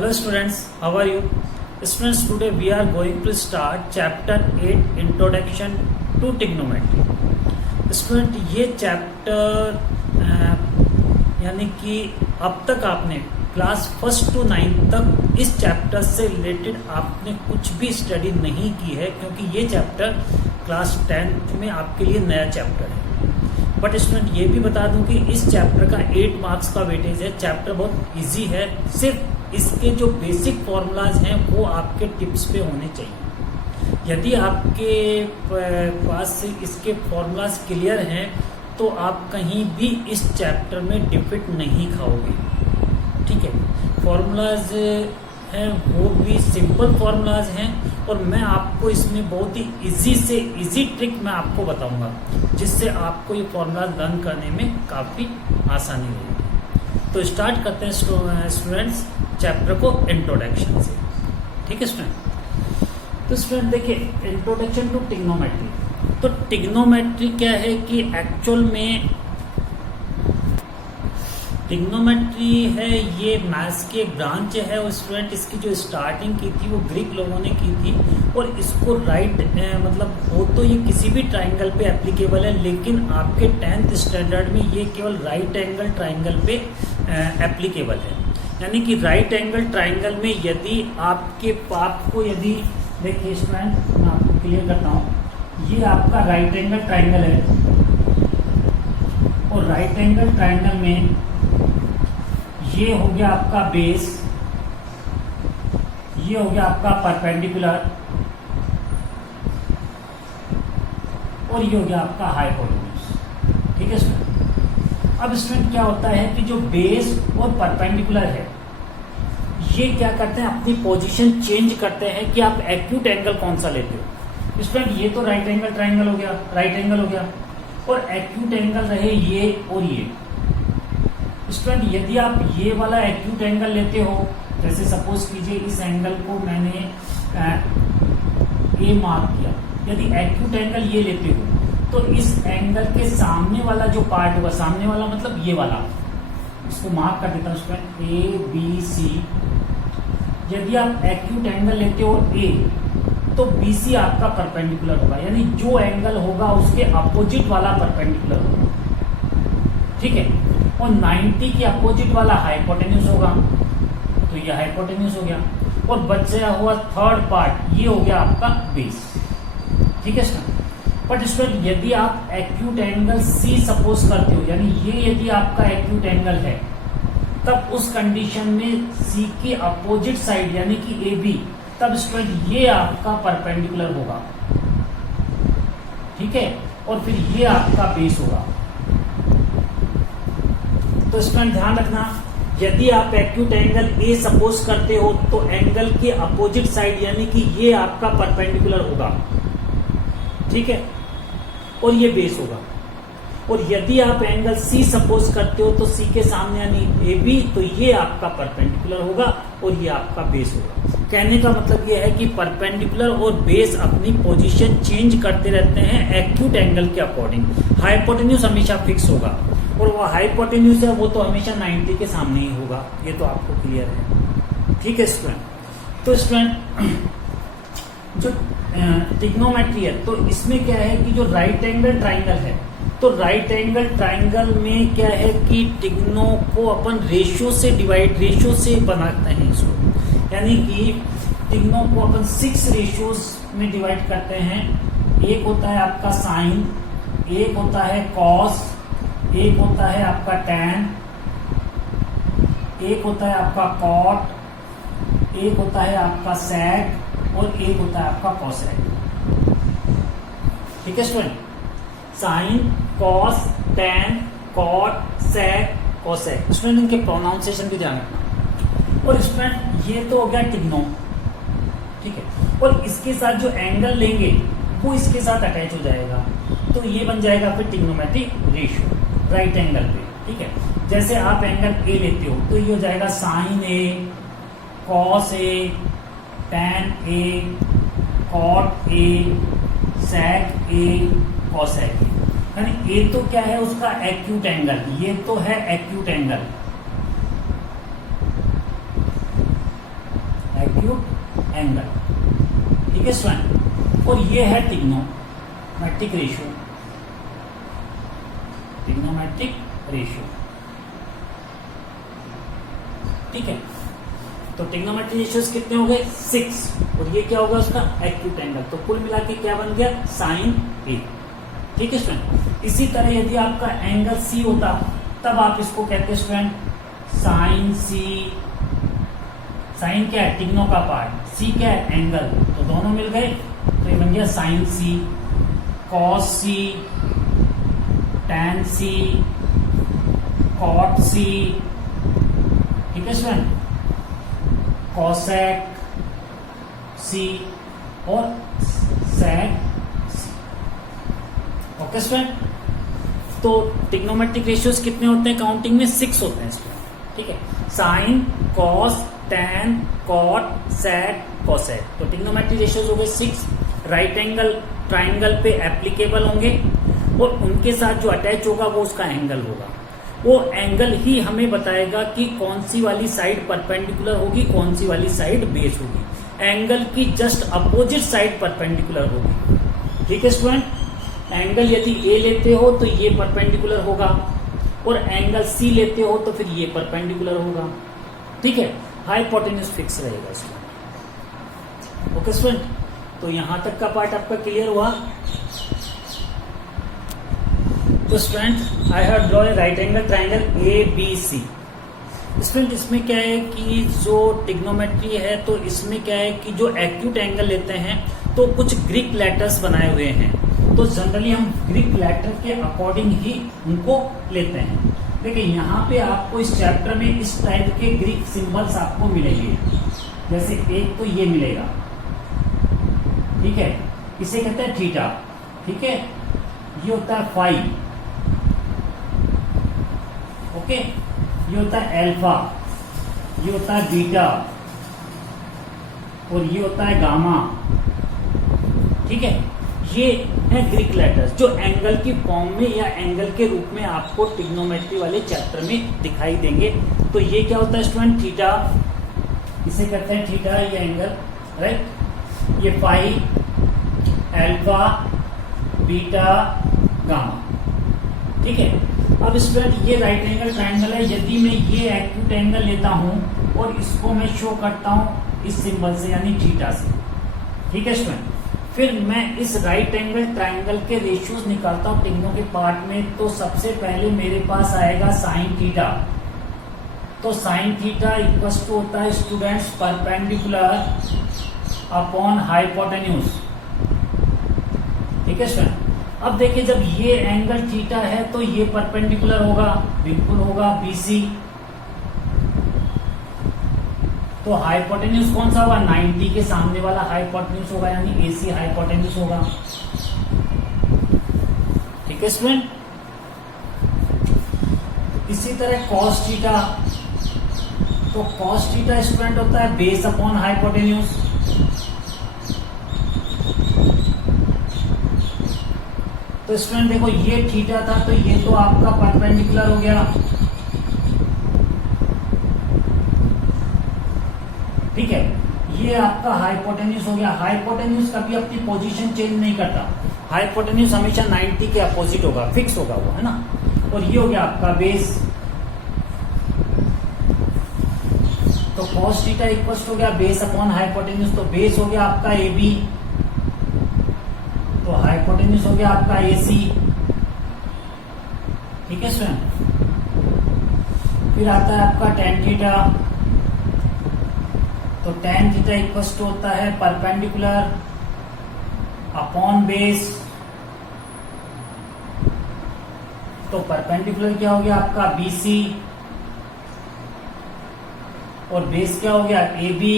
Hello students, how are you? Students, today we are going to start chapter 8 Introduction to Trigonometry. Student, ये chapter यानी कि अब तक आपने क्लास 1 to 9 तक इस चैप्टर से रिलेटेड आपने कुछ भी स्टडी नहीं की है, क्योंकि ये चैप्टर क्लास 10th में आपके लिए नया चैप्टर है। बट स्टूडेंट ये भी बता दूं कि इस चैप्टर का 8 मार्क्स का वेटेज है। चैप्टर बहुत इजी है, सिर्फ इसके जो बेसिक फॉर्मूलाज हैं वो आपके टिप्स पे होने चाहिए। यदि आपके पास इसके फॉर्मूलाज क्लियर हैं तो आप कहीं भी इस चैप्टर में डिफिट नहीं खाओगे। ठीक है, फॉर्मूलाज हैं वो भी सिंपल फॉर्मूलाज हैं, और मैं आपको इसमें बहुत ही इजी से इजी ट्रिक मैं आपको बताऊंगा, जिससे आपको ये फॉर्मूलाज लर्न करने में काफ़ी आसानी रहेगी। तो स्टार्ट करते हैं स्टूडेंट्स चैप्टर को इंट्रोडक्शन से। ठीक है स्टूडेंट, तो स्टूडेंट देखिए इंट्रोडक्शन टू ट्रिग्नोमेट्री। तो ट्रिग्नोमेट्री क्या है कि एक्चुअल में ट्रिग्नोमेट्री है ये मैथ्स की एक ब्रांच है, और स्टूडेंट इसकी जो स्टार्टिंग की थी वो ग्रीक लोगों ने की थी, और इसको मतलब हो तो ये किसी भी ट्राइंगल पे एप्लीकेबल है, लेकिन आपके 10th स्टैंडर्ड में ये केवल राइट एंगल ट्राइंगल पे एप्लीकेबल है। यानी कि राइट एंगल ट्राइंगल में यदि आपको यदि देखिए स्टूडेंट मैं आपको क्लियर करता हूँ, ये आपका राइट एंगल ट्राइंगल है, और राइट एंगल ट्राइंगल में ये हो गया आपका बेस, ये हो गया आपका परपेंडिकुलर, और ये हो गया आपका हाइपोटेन्यूज। ठीक है स्टूडेंट, अब स्टूडेंट क्या होता है कि जो बेस और परपेंडिकुलर है ये क्या करते हैं, अपनी पोजीशन चेंज करते हैं कि आप एक्यूट एंगल कौन सा लेते हो। स्टूडेंट ये तो राइट एंगल ट्राइंगल हो गया, राइट एंगल हो गया, और एक्यूट एंगल रहे ये और ये। स्टूडेंट यदि आप ये वाला एक्यूट एंगल लेते हो, जैसे सपोज कीजिए इस एंगल को मैंने ए मार्क किया, यदि एक्यूट एंगल ये लेते हो तो इस एंगल के सामने वाला जो पार्ट होगा, सामने वाला मतलब ये वाला, इसको मार्क कर देता हूं स्टूडेंट ए बी सी। यदि आप एक्यूट एंगल लेते हो ए तो बी सी आपका परपेंडिकुलर होगा, यानी जो एंगल होगा उसके अपोजिट वाला परपेंडिकुलर होगा। ठीक है, और 90 के अपोजिट वाला हाइपोटेन्यूज होगा, तो ये हाइपोटेन्यूज हो गया, और बचा हुआ थर्ड पार्ट ये हो गया आपका बेस। ठीक है सर, बट स्टूडेंट यदि आप एक्यूट एंगल सी सपोज करते हो, यानी ये यदि आपका एक्यूट एंगल है, तब उस कंडीशन में सी की अपोजिट साइड यानी कि ए बी, तब स्टूडेंट ये आपका परपेंडिकुलर होगा। ठीक है, और फिर ये आपका बेस होगा। तो स्टूडेंट ध्यान रखना, यदि आप एक्यूट एंगल ए सपोज करते हो तो एंगल के अपोजिट साइड यानी कि ये आपका परपेंडिकुलर होगा। ठीक है, और ये बेस होगा। और यदि आप एंगल सी सपोज करते हो तो सी के सामने यानी ए बी, तो ये आपका परपेंडिकुलर होगा और ये आपका बेस होगा। कहने का मतलब ये है कि परपेंडिकुलर और बेस अपनी पोजीशन चेंज करते रहते हैं एक्यूट एंगल के अकॉर्डिंग। हाइपोटेन्यूज हमेशा फिक्स होगा, और वो हाइपोटेन्यूज है वो तो हमेशा 90 के सामने ही होगा, ये तो आपको क्लियर है। ठीक है स्टूडेंट, तो स्टूडेंट जो ट्रिग्नोमेट्री है तो इसमें क्या है कि जो राइट एंगल ट्राइंगल है, तो राइट एंगल ट्राइंगल में क्या है कि ट्रिग्नो को अपन रेशियो से बनाते हैं इसको, यानी कि ट्रिग्नो को अपन 6 रेशियोज में डिवाइड करते हैं। एक होता है आपका साइन, एक होता है कॉस, एक होता है आपका टैन, एक होता है आपका कॉट, एक होता है आपका सैक, और एक होता है आपका कॉसेक। ठीक है student, sine, cos, tan, cot, sec, cosec. Student इनके प्रोनाउंसिएशन भी ध्यान रखना। और स्टूडेंट ये तो हो गया ट्रिग्नो। ठीक है, और इसके साथ जो एंगल लेंगे वो इसके साथ अटैच हो जाएगा, तो ये बन जाएगा फिर ट्रिग्नोमेट्रिक रेशियो राइट एंगल पे। ठीक है, जैसे आप एंगल ए लेते हो तो ये हो जाएगा sine A, cos A, tan A, cot A, sec A, cosec A. यानी ए तो क्या है उसका एक्यूट एंगल, ये तो है एक्यूट एंगल। Acute angle. ठीक है स्टूडेंट, और ये है ट्रिग्नोमेट्रिक रेशियो, ट्रिग्नोमेट्रिक रेशियो। ठीक है, तो ट्रिग्नोमेट्रिक रेशियोज कितने हो गए 6, और ये क्या होगा उसका एक्यूट एंगल। तो कुल मिला के क्या बन गया साइन ए। ठीक है स्टूडेंट, इसी तरह यदि आपका एंगल सी होता तब आप इसको कहते हैं स्टूडेंट साइन सी। साइन क्या है टिग्नो का पार्ट, सी क्या है एंगल, तो दोनों मिल गए तो ये बन गया साइन सी, कॉस सी, टैन सी, कॉट सी। ठीक है स्टूडेंट, कॉसेक सी और सेक सी। ओके स्टूडेंट, तो ट्रिग्नोमेट्रिक रेशियोज कितने होते हैं काउंटिंग में 6 होते हैं स्टूडेंट। ठीक है, साइन, कॉस, टैन, कॉट, सेक, कोसेक। तो ट्रिग्नोमेट्रिक रेशियोज हो गए 6। राइट एंगल ट्राइंगल पे एप्लीकेबल होंगे और उनके साथ जो अटैच होगा वो उसका एंगल होगा। वो एंगल ही हमें बताएगा कि कौन सी वाली साइड परपेंडिकुलर होगी, कौन सी वाली साइड बेस होगी। एंगल की जस्ट अपोजिट साइड परपेंडिकुलर होगी। ठीक है स्टूडेंट, एंगल यदि ए लेते हो तो ये परपेंडिकुलर होगा और एंगल सी लेते हो तो फिर ये परपेंडिकुलर होगा। ठीक है, हाइपोटेन्यूज फिक्स रहेगा स्टूडेंट। ओके स्टूडेंट, तो यहां तक का पार्ट आपका क्लियर हुआ। तो student I have draw a right angle triangle A B C. Student इसमें क्या है कि जो ट्रिग्नोमेट्री है तो इसमें क्या है कि जो एक्यूट एंगल लेते हैं तो कुछ ग्रीक लेटर्स बनाए हुए हैं, तो जनरली हम ग्रीक लेटर के अकॉर्डिंग ही उनको लेते हैं। देखिए यहाँ पे आपको इस चैप्टर में इस टाइप के ग्रीक सिंबल्स आपको मिलेंगे। जैसे एक तो ये मिलेगा, ठीक है, इसे कहते हैं थीटा। ठीक है, ये होता है फाई, ओके, ये होता है अल्फा, ये होता है बीटा और ये होता है गामा। ठीक है, ये है ग्रीक लेटर्स जो एंगल की फॉर्म में या एंगल के रूप में आपको ट्रिग्नोमेट्री वाले चैप्टर में दिखाई देंगे। तो ये क्या होता है स्टूडेंट थीटा, इसे कहते हैं थीटा ये एंगल, राइट। ये पाई, अल्फा, बीटा, गामा। ठीक है, अब स्टूडेंट ये राइट एंगल ट्राइंगल है। यदि मैं ये एक्यूट एंगल लेता हूं और इसको मैं शो करता हूं इस सिंबल से यानी थीटा से। ठीक है स्टूडेंट, फिर मैं इस राइट एंगल ट्राइंगल के रेशियोज निकालता हूं तीनों के पार्ट में। तो सबसे पहले मेरे पास आएगा साइन थीटा। तो साइन थीटा इक्वल टू होता है स्टूडेंट्स परपेंडिकुलर अपॉन हाइपोटेन्यूज। ठीक है स्टूडेंट, अब देखिए जब ये एंगल थीटा है तो ये परपेंडिकुलर होगा, बिल्कुल होगा बीसी। तो हाइपोटेन्यूज कौन सा होगा 90 के सामने वाला हाइपोटेन्यूज होगा यानी एसी हाइपोटेन्यूज होगा। ठीक है स्टूडेंट, इसी तरह कॉस थीटा, तो कॉस थीटा स्टूडेंट होता है बेस अपॉन हाइपोटेन्यूज। तो स्टूडेंट देखो ये थीटा था तो ये तो आपका परपेंडिकुलर हो गया। ठीक है, ये आपका हाइपोटेन्यूज हो गया। हाइपोटेन्यूज कभी अपनी पोजीशन चेंज नहीं करता, हाइपोटेन्यूज हमेशा 90 के अपोजिट होगा, फिक्स होगा वो, है ना। और ये हो गया आपका बेस। तो कॉस थीटा इक्वल हो गया बेस अपॉन हाइपोटेन्यूज। तो बेस हो गया आपका ए बी, तो हाइपोटेन्यूज हो गया आपका एसी। ठीक है स्टूडेंट, फिर आता है आपका टेन थीटा। तो टेन थीटा इक्वल टू होता है परपेंडिकुलर अपॉन बेस। तो परपेंडिकुलर क्या हो गया आपका बीसी और बेस क्या हो गया ए बी।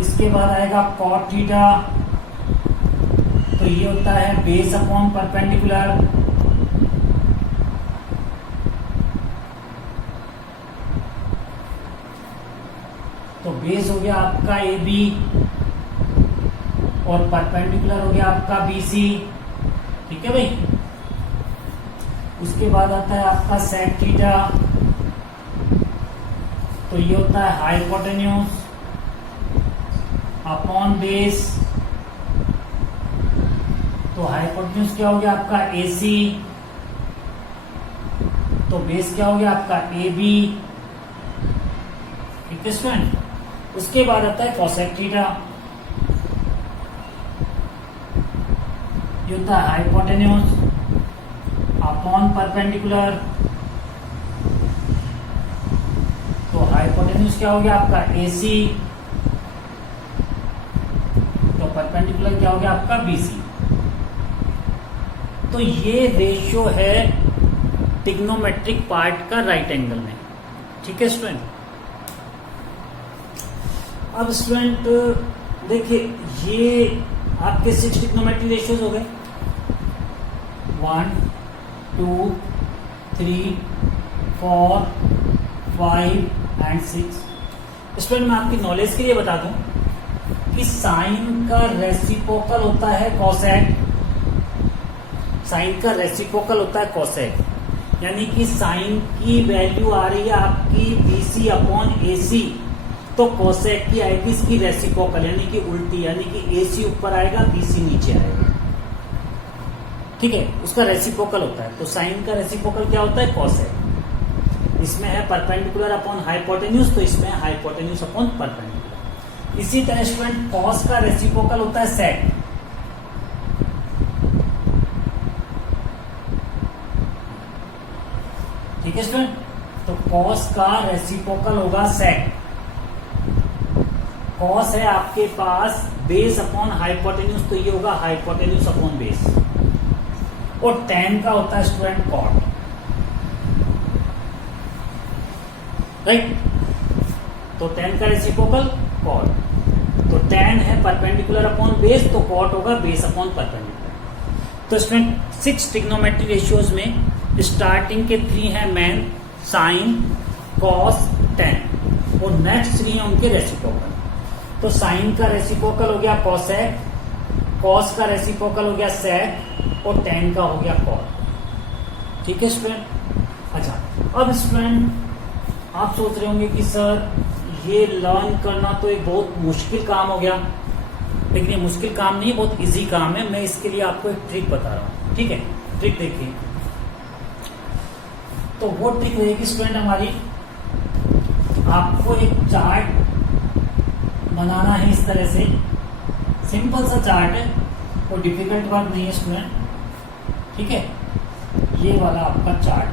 इसके बाद आएगा कॉट थीटा, तो ये होता है बेस अपॉन परपेंडिकुलर। तो बेस हो गया आपका ए बी और परपेंडिकुलर हो गया आपका बी सी। ठीक है भाई, उसके बाद आता है आपका सेक थीटा। तो ये होता है हाइपोटेन्यूज अपॉन बेस। तो हाइपोटेन्यूज क्या हो गया आपका AC, तो बेस क्या हो गया आपका AB। ठीक है स्टूडेंट। उसके बाद आता है कोसेक थीटा, ये होता है हाइपोटेन्यूज अपॉन परपेंडिकुलर। तो हाइपोटेन्यूज क्या हो गया आपका AC, तो परपेंडिकुलर क्या हो गया आपका BC। तो ये रेशियो है ट्रिग्नोमेट्रिक पार्ट का राइट एंगल में। ठीक है स्टूडेंट। अब स्टूडेंट देखिए, ये आपके 6 ट्रिग्नोमेट्रिक रेशियोज हो गए, 1 2 3 4 5 एंड 6। स्टूडेंट मैं आपकी नॉलेज के लिए बता दूं कि साइन का रेसिप्रोकल होता है कोसेक। साइन का रेसिप्रोकल होता है कोसेक, यानी कि साइन की वैल्यू आ रही है आपकी BC अपॉन AC, तो कोसेक की आएगी इसकी रेसिप्रोकल, यानी कि उल्टी, यानी कि AC ऊपर आएगा BC नीचे आएगा। ठीक है, उसका रेसिप्रोकल होता है। तो साइन का रेसिप्रोकल क्या होता है कोसेक। इसमें है परपेंडिकुलर अपॉन हाइपोटेन्यूज, तो इसमें है हाइपोटेन्यूज अपॉन परपेंडिकुलर। इसी तरह स्टूडेंट कॉस का रेसिप्रोकल होता है सेक। ठीक है स्टूडेंट। तो कॉस का रेसिप्रोकल होगा सेक। कॉस है आपके पास बेस अपॉन हाइपोटेन्यूज, तो ये होगा हाइपोटेन्यूज अपॉन बेस। और tan का होता है स्टूडेंट कॉट। राइट। तो tan का रेसिप्रोकल कॉट। तो tan है परपेंडिकुलर अपॉन बेस, तो कॉट होगा बेस अपॉन परपेंडिकुलर। तो स्टूडेंट 6 ट्रिग्नोमेट्रिक रेशियोज में स्टार्टिंग के 3 हैं मेन, साइन, कॉस, tan, और नेक्स्ट 3 हैं उनके रेसिप्रोकल। तो साइन का रेसिप्रोकल हो गया कॉसेक, कॉस का रेसिप्रोकल हो गया सेक, और tan का हो गया कॉट। ठीक है स्टूडेंट। अच्छा, अब स्टूडेंट आप सोच रहे होंगे कि सर ये लर्न करना तो एक बहुत मुश्किल काम हो गया, लेकिन ये मुश्किल काम नहीं, बहुत इजी काम है। मैं इसके लिए आपको एक ट्रिक बता रहा हूं। ठीक है, ट्रिक देखिए। तो वो ट्रिक रहेगी स्टूडेंट हमारी, आपको एक चार्ट बनाना है इस तरह से। सिंपल सा चार्ट है, कोई डिफिकल्ट वर्क नहीं है स्टूडेंट। ठीक है, ये वाला आपका चार्ट।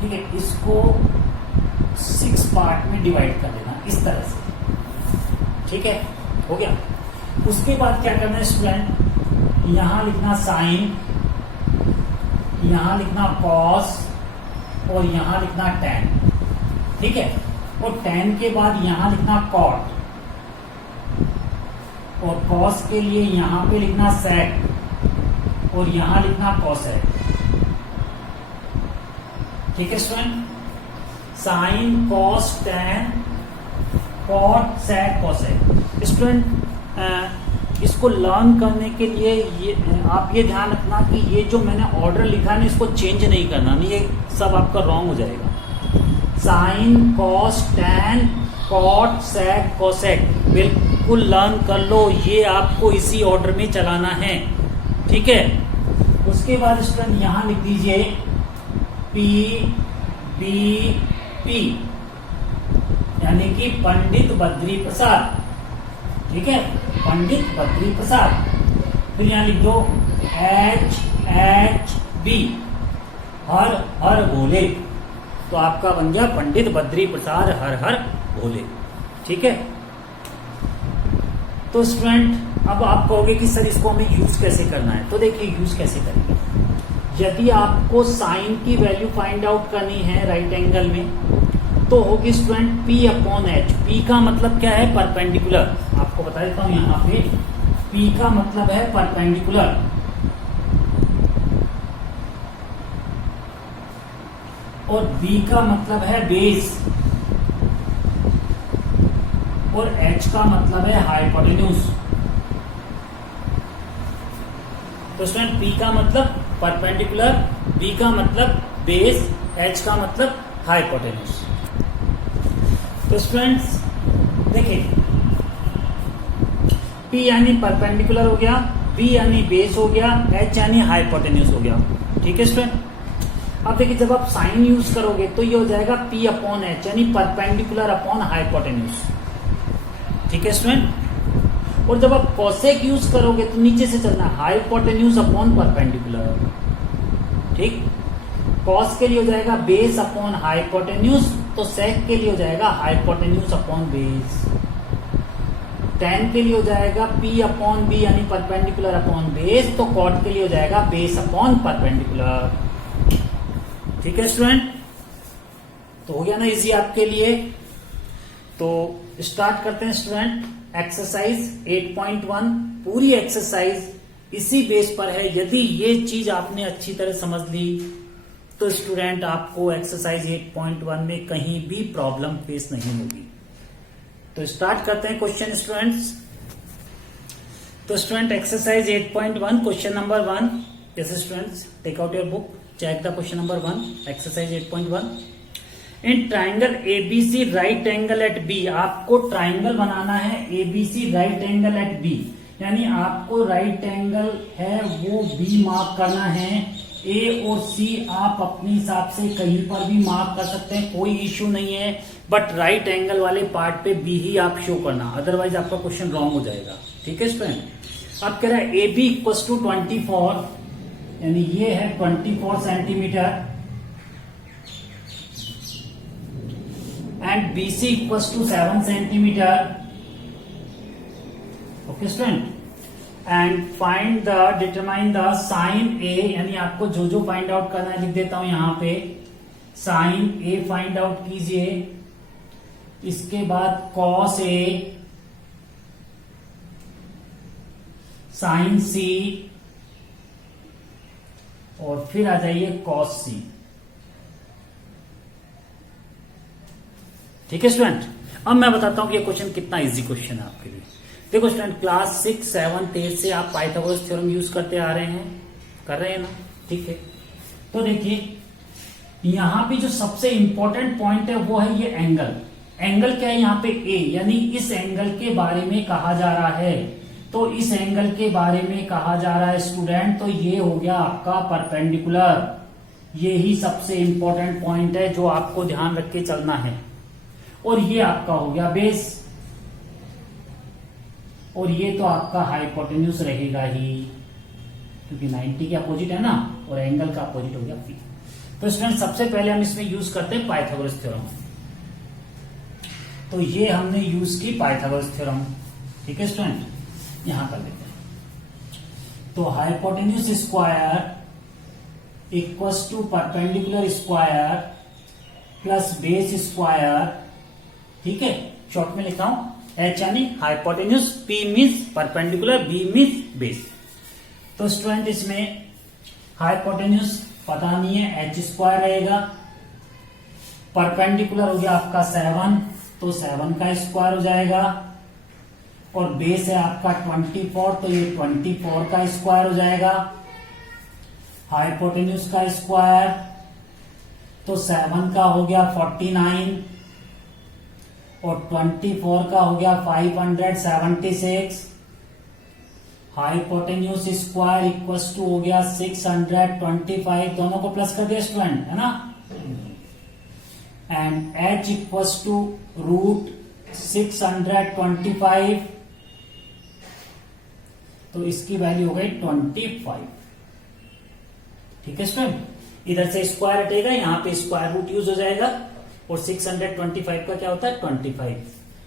ठीक है, इसको 6 पार्ट में डिवाइड कर देना इस तरह से। ठीक है, हो गया। उसके बाद क्या करना है स्टूडेंट, यहां लिखना साइन, यहां लिखना कॉस, और यहां लिखना tan। ठीक है, और tan के बाद यहां लिखना कॉट, और कॉस के लिए यहां पे लिखना सेक, और यहां लिखना कॉसेक। ठीक है student. Sine, cos, tan, cot, sec, cosec. Student इसको लर्न करने के लिए ये आप ये ध्यान रखना कि ये जो मैंने ऑर्डर लिखा है ना, इसको चेंज नहीं करना, नहीं ये सब आपका रॉन्ग हो जाएगा। Sign, cos, tan, cot, sec, cosec बिल्कुल लर्न कर लो, ये आपको इसी ऑर्डर में चलाना है। ठीक है। उसके बाद स्टूडेंट यहां लिख दीजिए P B P, यानी कि पंडित बद्री प्रसाद। ठीक है, पंडित बद्री प्रसाद। फिर यहां लिख दो HHB, हर हर भोले। तो आपका बन गया पंडित बद्री प्रसाद हर हर भोले। ठीक है। तो स्टूडेंट अब आप कहोगे कि सर इसको हमें यूज कैसे करना है, तो देखिए यूज कैसे करेंगे। यदि आपको साइन की वैल्यू फाइंड आउट करनी है राइट एंगल में, तो होगी student P upon H। P का मतलब क्या है, परपेंडिकुलर। आपको बता देता हूं यहां पे P का मतलब है परपेंडिकुलर, और B का मतलब है बेस, और H का मतलब है हाइपोटेन्यूज। तो स्टूडेंट P का मतलब परपेंडिकुलर, B का मतलब बेस, एच का मतलब हाइपोटेन्यूज। तो स्टूडेंट्स देखिए, P यानी परपेंडिकुलर हो गया, B यानी बेस हो गया, H यानी हाइपोटेन्यूज हो गया। ठीक है स्टूडेंट, अब देखिए जब आप साइन यूज करोगे तो ये हो जाएगा P अपॉन H यानी परपेंडिकुलर अपॉन हाइपोटेन्यूज। ठीक है स्टूडेंट, और जब आप कोसेक यूज करोगे तो नीचे से चलना हाइपोटेन्यूज अपॉन परपेंडिकुलर। ठीक, कॉस के लिए हो जाएगा बेस अपॉन हाइपोटेन्यूज, तो सेक के लिए हो जाएगा हाइपोटेन्यूज अपॉन बेस। टेन के लिए हो जाएगा P अपॉन बी यानी परपेंडिकुलर अपॉन बेस, तो कॉट के लिए हो जाएगा बेस अपॉन परपेंडिकुलर। ठीक है स्टूडेंट, तो हो गया ना इजी आपके लिए। तो स्टार्ट करते हैं स्टूडेंट, एक्सरसाइज 8.1। पूरी एक्सरसाइज इसी बेस पर है। यदि ये चीज आपने अच्छी तरह समझ ली तो स्टूडेंट आपको एक्सरसाइज 8.1 में कहीं भी प्रॉब्लम फेस नहीं होगी। तो स्टार्ट करते हैं क्वेश्चन स्टूडेंट्स। तो स्टूडेंट एक्सरसाइज 8.1 क्वेश्चन नंबर 1। जैसे students take out your book, check the question number 1 exercise 8.1। In triangle ABC right angle at B, आपको ट्राइंगल बनाना है ABC right angle at B, यानी आपको राइट एंगल है वो B mark करना है। ए और सी आप अपने हिसाब से कहीं पर भी मार्क कर सकते हैं, कोई इश्यू नहीं है, बट राइट एंगल वाले पार्ट पे बी ही आप शो करना, अदरवाइज आपका क्वेश्चन रॉन्ग हो जाएगा। ठीक है स्टूडेंट, अब कह रहा है ए बी इक्वल टू 24, यानी ये है 24 centimetre, and B C equal to 7 centimetre. Okay student, and find the determine the sine A, यानी आपको जो जो फाइंड आउट करना है लिख देता हूं यहां पे। साइन ए फाइंड आउट कीजिए, इसके बाद कॉस ए, साइन सी, और फिर आ जाइए कॉस सी। ठीक है स्टूडेंट, अब मैं बताता हूं कि ये क्वेश्चन कितना इजी क्वेश्चन है आपके लिए। देखो स्टूडेंट, क्लास 6, 7, 8 से आप पाइथागोरस थ्योरम यूज करते आ रहे हैं, कर रहे हैं ना। ठीक है, तो देखिए यहां पे जो सबसे इंपॉर्टेंट पॉइंट है वो है ये एंगल। एंगल क्या है यहाँ पे ए, यानी इस एंगल के बारे में कहा जा रहा है। तो इस एंगल के बारे में कहा जा रहा है स्टूडेंट, तो ये हो गया आपका परपेंडिकुलर। ये ही सबसे इंपॉर्टेंट पॉइंट है जो आपको ध्यान रख के चलना है। और ये आपका हो गया बेस, और ये तो आपका हाइपोटेन्यूज रहेगा ही, क्योंकि 90 के अपोजिट है ना, और एंगल का अपोजिट हो गया पी। तो स्टूडेंट सबसे पहले हम इसमें यूज करते हैं पाइथागोरस थ्योरम। तो ये हमने यूज की पाइथागोरस थ्योरम। ठीक है स्टूडेंट, यहां कर लेते हैं। तो hypotenuse square equals to perpendicular square plus base square. ठीक है, शॉर्ट में लिखा हूं, एच यानी hypotenuse, P means perpendicular, B means base. तो स्टूडेंट इसमें हाइपोटेन्यूज पता नहीं है, एच स्क्वायर रहेगा। परपेंडिकुलर हो गया आपका 7, तो 7 का स्क्वायर हो जाएगा, और बेस है आपका 24, तो ये 24 का स्क्वायर हो जाएगा। हाइपोटेन्यूज का स्क्वायर तो 7 का हो गया 49, और 24 का हो गया 576। हाइपोटेन्यूज स्क्वायर इक्वल्स टू हो गया 625, दोनों को प्लस कर दिया स्टूडेंट, है ना। And h equals to root 625, तो इसकी वैल्यू हो गई 25। ठीक है स्टूडेंट, इधर से स्क्वायर हटेगा, यहां पे स्क्वायर रूट यूज हो जाएगा, और 625 का क्या होता है 25।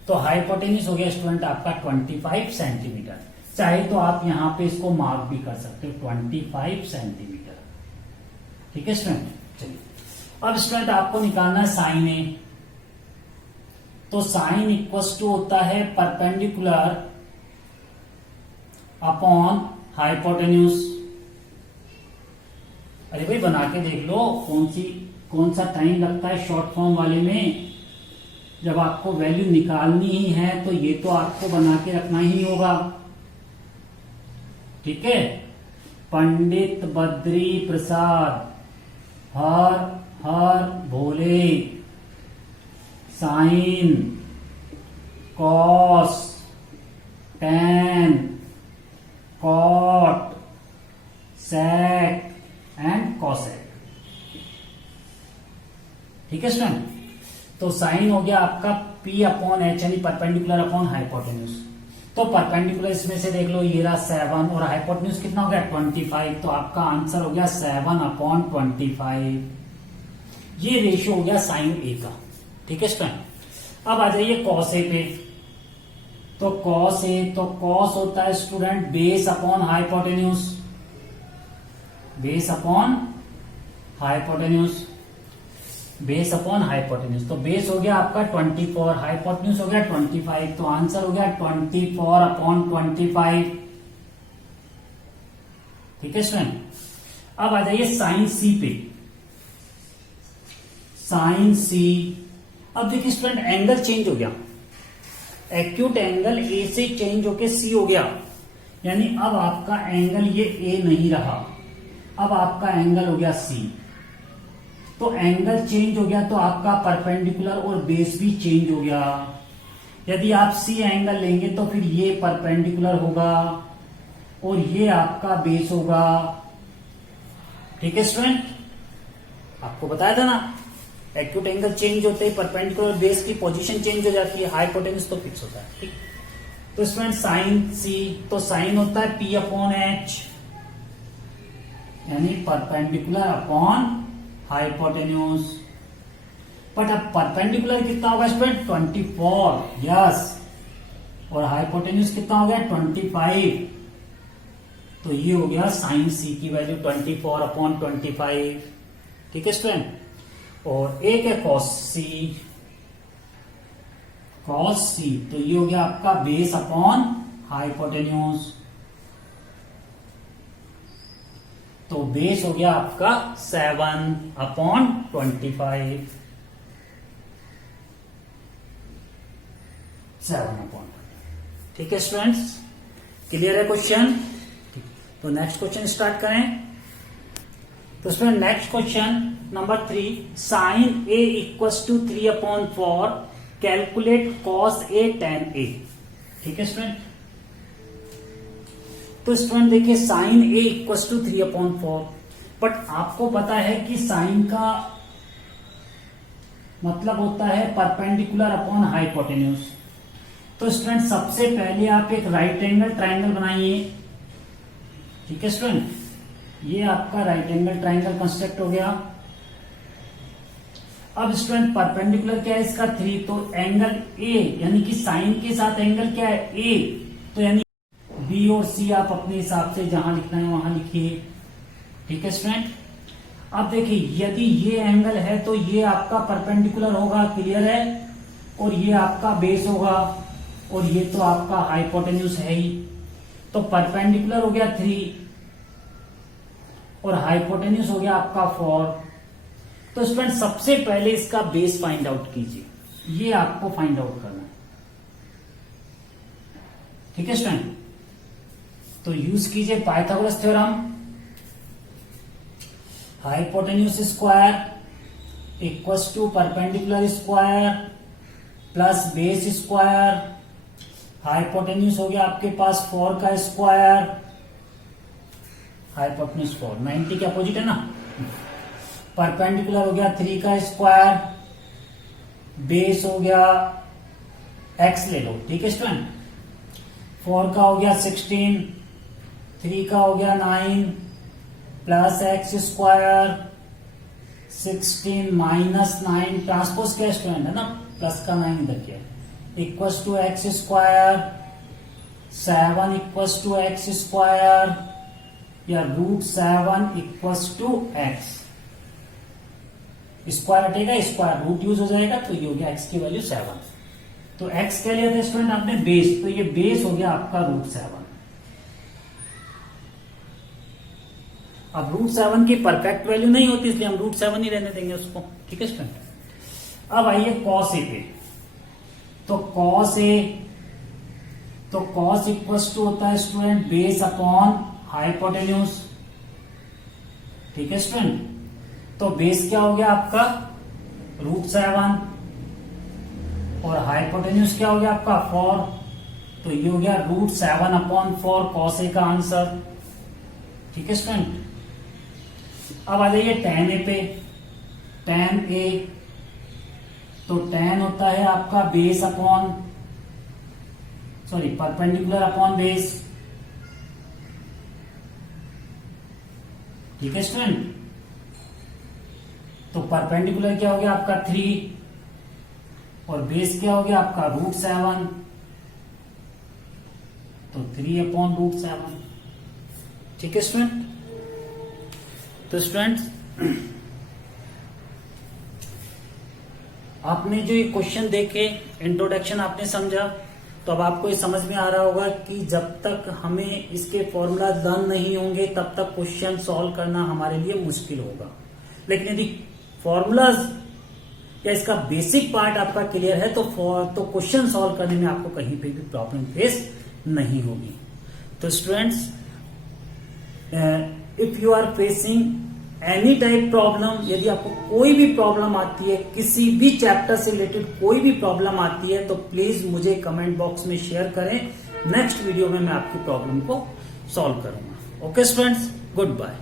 तो हाइपोटेन्यूज हो गया स्टूडेंट आपका 25 सेंटीमीटर। चाहे तो आप यहां पे इसको मार्क भी कर सकते हो 25 सेंटीमीटर। ठीक है स्टूडेंट, चलिए अब स्टूडेंट आपको निकालना है साइन ए। तो साइन इक्वल्स टू होता है परपेंडिकुलर अपॉन हाइपोटेन्यूज। अरे भाई बना के देख लो, कौन सा टाइम लगता है शॉर्ट फॉर्म वाले में। जब आपको वैल्यू निकालनी ही है तो ये तो आपको बना के रखना ही होगा। ठीक है, Pandit Badri Prasad Har Har Bhole, sine, cos, tan, cot, sec and cosec. ठीक है स्टूडेंट, तो साइन हो गया आपका P अपॉन एच यानी परपेंडिकुलर अपॉन हाइपोटेन्यूज। तो परपेंडिकुलर इसमें से देख लो, ये रहा 7 और हाइपोटेन्यूज कितना हो गया 25, तो आपका आंसर हो गया 7 अपॉन 25। ये रेशियो हो गया साइन ए का। ठीक है स्टूडेंट, अब आ जाइए कॉस ए पे। तो कॉस ए, तो कॉस होता है student base upon hypotenuse, base upon hypotenuse, base upon hypotenuse. तो बेस हो गया आपका 24, हाइपोटेन्यूज हो गया 25, तो आंसर हो गया 24 अपॉन 25। ठीक है स्टूडेंट, अब आ जाइए साइन सी पे। साइन सी, अब देखिए स्टूडेंट एंगल चेंज हो गया, एक्यूट एंगल ए से चेंज होके सी हो गया, यानी अब आपका एंगल ये ए नहीं रहा, अब आपका एंगल हो गया सी। तो एंगल चेंज हो गया तो आपका परपेंडिकुलर और बेस भी चेंज हो गया। यदि आप सी एंगल लेंगे तो फिर ये परपेंडिकुलर होगा और ये आपका बेस होगा। ठीक है स्टूडेंट, आपको बताया था ना, एक्यूट एंगल चेंज होते ही परपेंडिकुलर बेस की पोजीशन चेंज हो जाती है, हाइपोटेन्यूज तो फिक्स होता है। ठीक, तो स्टूडेंट साइन सी, तो साइन होता है P अपॉन एच यानी परपेंडिकुलर अपॉन हाइपोटेन्यूज। बट अब परपेंडिकुलर कितना होगा स्टूडेंट 24, यस, और हाइपोटेन्यूज कितना हो गया 25, तो ये हो गया साइन सी की वैल्यू 24 अपॉन 25। ठीक है स्टूडेंट, और एक है कॉस सी, कॉस सी, तो ये हो गया आपका बेस अपॉन हाइपोटेन्यूज, तो बेस हो गया आपका 7 अपॉन 25, 7 अपॉन। ठीक है स्टूडेंट्स, क्लियर है क्वेश्चन? तो नेक्स्ट क्वेश्चन स्टार्ट करें। तो student next question number 3, sine A equals to 3 upon 4, calculate cos A tan A. ठीक है स्टूडेंट, तो स्टूडेंट देखिए sine A equals to 3 upon 4, but आपको पता है कि साइन का मतलब होता है परपेंडिकुलर अपॉन हाइपोटेन्यूज। तो स्टूडेंट सबसे पहले आप एक राइट एंगल ट्राइंगल बनाइए। ठीक है स्टूडेंट, ये आपका राइट एंगल ट्राइंगल कंस्ट्रक्ट हो गया। अब स्टूडेंट परपेंडिकुलर क्या है इसका 3, तो एंगल ए यानी कि साइन के साथ एंगल क्या है ए, तो यानी बी और सी आप अपने हिसाब से जहां लिखना है वहां लिखिए। ठीक है स्टूडेंट, अब देखिए यदि ये एंगल है तो ये आपका परपेंडिकुलर होगा, क्लियर है, और ये आपका बेस होगा और ये तो आपका हाइपोटेन्यूज है ही। तो परपेंडिकुलर हो गया 3 और हाइपोटेन्यूज हो गया आपका 4। तो स्टूडेंट सबसे पहले इसका बेस फाइंड आउट कीजिए, ये आपको फाइंड आउट करना है। ठीक है स्टूडेंट, तो यूज कीजिए Pythagoras theorem. Hypotenuse square equals to perpendicular square plus base square. Hypotenuse हो गया आपके पास 4 का स्क्वायर, हाइपोटेन्यूज 4 90 के अपोजिट है ना। परपेंडिकुलर हो गया 3 का स्क्वायर, बेस हो गया x ले लो। ठीक है स्टूडेंट, 4 का हो गया 16, 3 का हो गया 9 plus x square, 16 minus 9 transpose क्या स्टूडेंट है ना, प्लस का 9 इधर किया, equals to x square, 7 equals to x square या √7 इक्वल्स टू एक्स। स्क्वायर हटेगा, स्क्वायर रूट यूज हो जाएगा, तो ये हो गया एक्स की वैल्यू 7। तो एक्स क्या लिया था स्टूडेंट आपने बेस, तो ये बेस हो गया आपका √7। अब √7 की परफेक्ट वैल्यू नहीं होती इसलिए हम √7 ही रहने देंगे उसको। ठीक है स्टूडेंट, अब आइए कॉस ए पे। तो कॉस इक्वल्स टू होता है स्टूडेंट बेस अपॉन हाइपोटेन्यूज। ठीक है स्टूडेंट, तो बेस क्या हो गया आपका √7 और हाइपोटेन्यूज क्या हो गया आपका 4, तो ये हो गया √7/4 cos A का आंसर। ठीक है स्टूडेंट, अब आ जाइए tan A पे। tan A तो tan होता है आपका base upon perpendicular upon base. ठीक है स्टूडेंट, तो परपेंडिकुलर क्या हो गया आपका 3 और बेस क्या हो गया आपका √7, तो 3/√7। ठीक है स्टूडेंट, तो स्टूडेंट्स आपने जो ये क्वेश्चन देखे, इंट्रोडक्शन आपने समझा, तो अब आपको ये समझ में आ रहा होगा कि जब तक हमें इसके फॉर्मूला लर्न नहीं होंगे तब तक क्वेश्चन सॉल्व करना हमारे लिए मुश्किल होगा। लेकिन यदि फॉर्मूलाज या इसका बेसिक पार्ट आपका क्लियर है तो क्वेश्चन सॉल्व करने में आपको कहीं पे भी प्रॉब्लम फेस नहीं होगी। तो students, if you are facing any type problem, यदि आपको कोई भी प्रॉब्लम आती है, किसी भी चैप्टर से रिलेटेड कोई भी प्रॉब्लम आती है, तो प्लीज मुझे कमेंट बॉक्स में शेयर करें। नेक्स्ट वीडियो में मैं आपकी प्रॉब्लम को सॉल्व करूंगा। Okay students, good bye.